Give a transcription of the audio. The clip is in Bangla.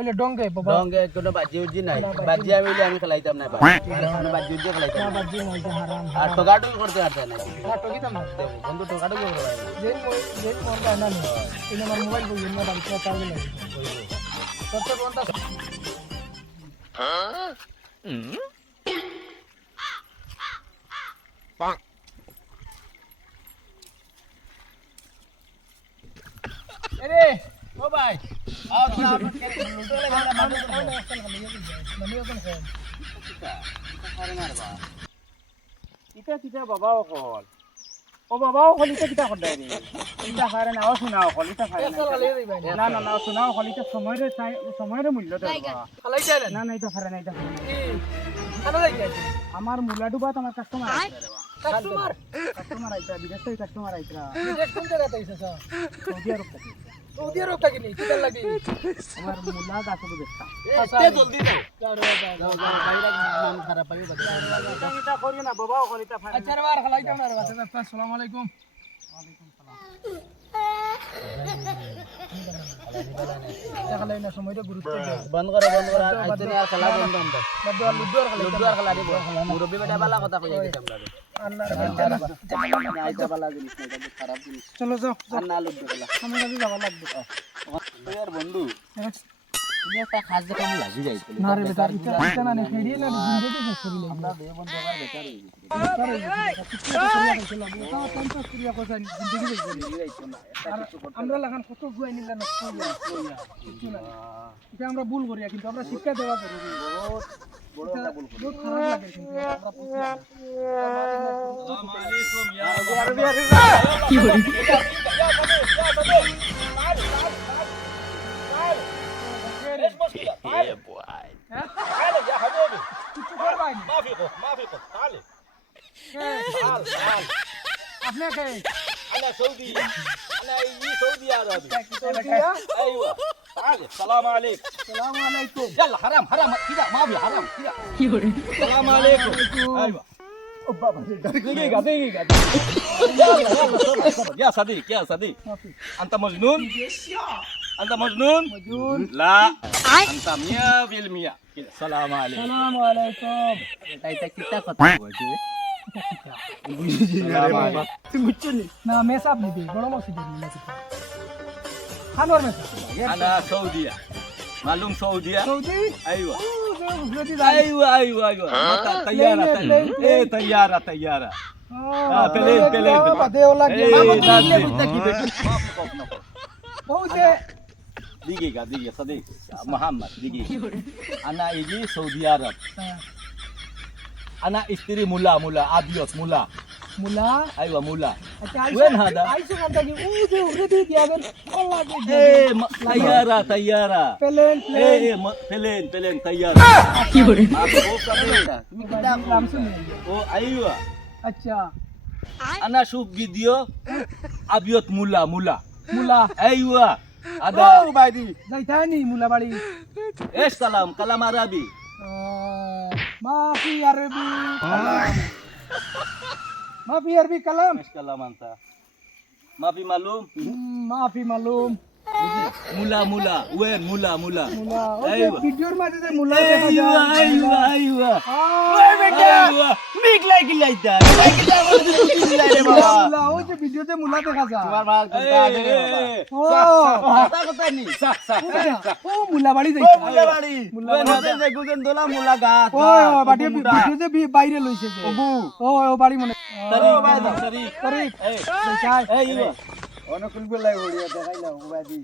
কইলে ডঙ্গে বাবা ডঙ্গে কোনো বাজি উজি নাই বাজি আমি খেলাইতাম না বাজি উজি খেলাইতাম না বাজি নাই তো হারাম আর টোকাটুকি করতে পারতে না না টকিতাম না বন্ধু টোকাটুকি করতে পারে যেন মন যায় না এই আমার মোবাইল বই না বাড়ি থেকে চার্জ লাগে কত ঘন্টা আরে ও ভাই আও তোরা লুটো লাগে না মানে ইটা কিটা বাবাও কল ও বাবাও কল ইটা কিটা কর রে ইটা হারে নাও শোনাও কল ইটা হারে না না না শোনাও কল ইটা সময়ের মূল্য দেবা খালাইছে না না ইটা হারে না ইটা খালা লাগে আমার মুলাডু বাত আমার কাস্টমার কাস্টমার আইতা বিদেশ থেকে কাস্টমার আইতা বিদেশ কোন জায়গাতে আইছে স্যার সৌদি আরব থেকে নি কিটা লাগি আমার মুলা গাছ বেচতা এতে জলদি যাও যাও বাইরে নাম খারাপ পাবে ইটা করি না বাবাও কল ইটা হারে আচ্ছা বার খালাইতাম না রে আসসালামু আলাইকুম ওয়ালাইকুম সালাম খালাই না সময়টা গুরুত্ব দাও বন্ধ করো আইতে আর খেলা বন্ধ আমরা লুডু আর খেলা দিব মুরব্বি বেটা বালা কথা কই দিতাম লাগে আল্লাহ আইতা বালা জিনিস না এটা খারাপ জিনিস চলো যাও আর না লুডু খেলা আমি কাছে যাওয়া লাগবে আর বন্ধু তুমি একটা খাস দেখা আমি লাগি যাই না রে বেটা এটা না ফেরিয়ে না জিন্দগি শেষ করি লাগবে আমরা দুই বন্ধু আবার বেকার হই আমরা লাগান কত গুয়াই নিলা না এটা আমরা ভুল করি কিন্তু আমরা শিক্ষা দেওয়া জরুরি বহুত খারাপ লাগে কিন্তু আমরা আসসালামু আলাইকুম কি বলি يا بوي تعال يا حبيبي ما في خوف تعال تعال আপনি কে انا سعودي انا سعودي عربي সৌদিয়া ايوه تعال السلام عليكم السلام عليكم يلا حرام كده ما في حرام كده কি বলি السلام عليكم ايوه بابا دقيقة صبر يا صديق أنت مجنون؟ أنت مجنون؟ لا أنت 100% كده السلام عليكم السلام عليكم এটা কিটা কথা বলছি তুমি বুঝছনি না মেসাব নিবি বড় মসজিদ নিবি খানোর মেসাব أنا سعودية معلوم سعودية؟ সৌদি أيوة উজবেকি أيوة طيارة إيه طيارة بلين বাদেওলা কি বউতে دقيقة صديق محمد دقيقة أنا إجي سعودي عرب أنا اشتري مولا أبيض مولا মুলা أيوة مولا আচ্ছা وين هذا؟ আইসো কান্তা কি উজে উজে দিয়াবেন আল্লাহ إيه طيارة প্লেন إيه بلين طيارة কি বলে তুমি কি নাম শুনি ও أيوة আচ্ছা أنا شوف فيديو أبيض مولا মুলা أيوة هذا বাইদি যাইতানি মুলা বাড়ি إيش كلام عربي মাফি আরবি মাফি আরবি কালাম إيش كلام أنت ما في معلوم মাফি মালুম مولا وين مولا মুলা ওই أيوة. ভিডিওর মাঝে যে মুলা দেখা যায় أيوة আ بيك لايك لايتا মুলা ওই যে ভিডিওতে মুলা দেখা যায় ও মুলা বাড়ি যাইতা ওই বাড়ি ভিডিওতে বাইরে লইছে যে ও বাড়ি মনে শরীফ যাইতাই أيوة অনেক কুল বেলায় হড়িয়া দেখাইলা ও বাড়ি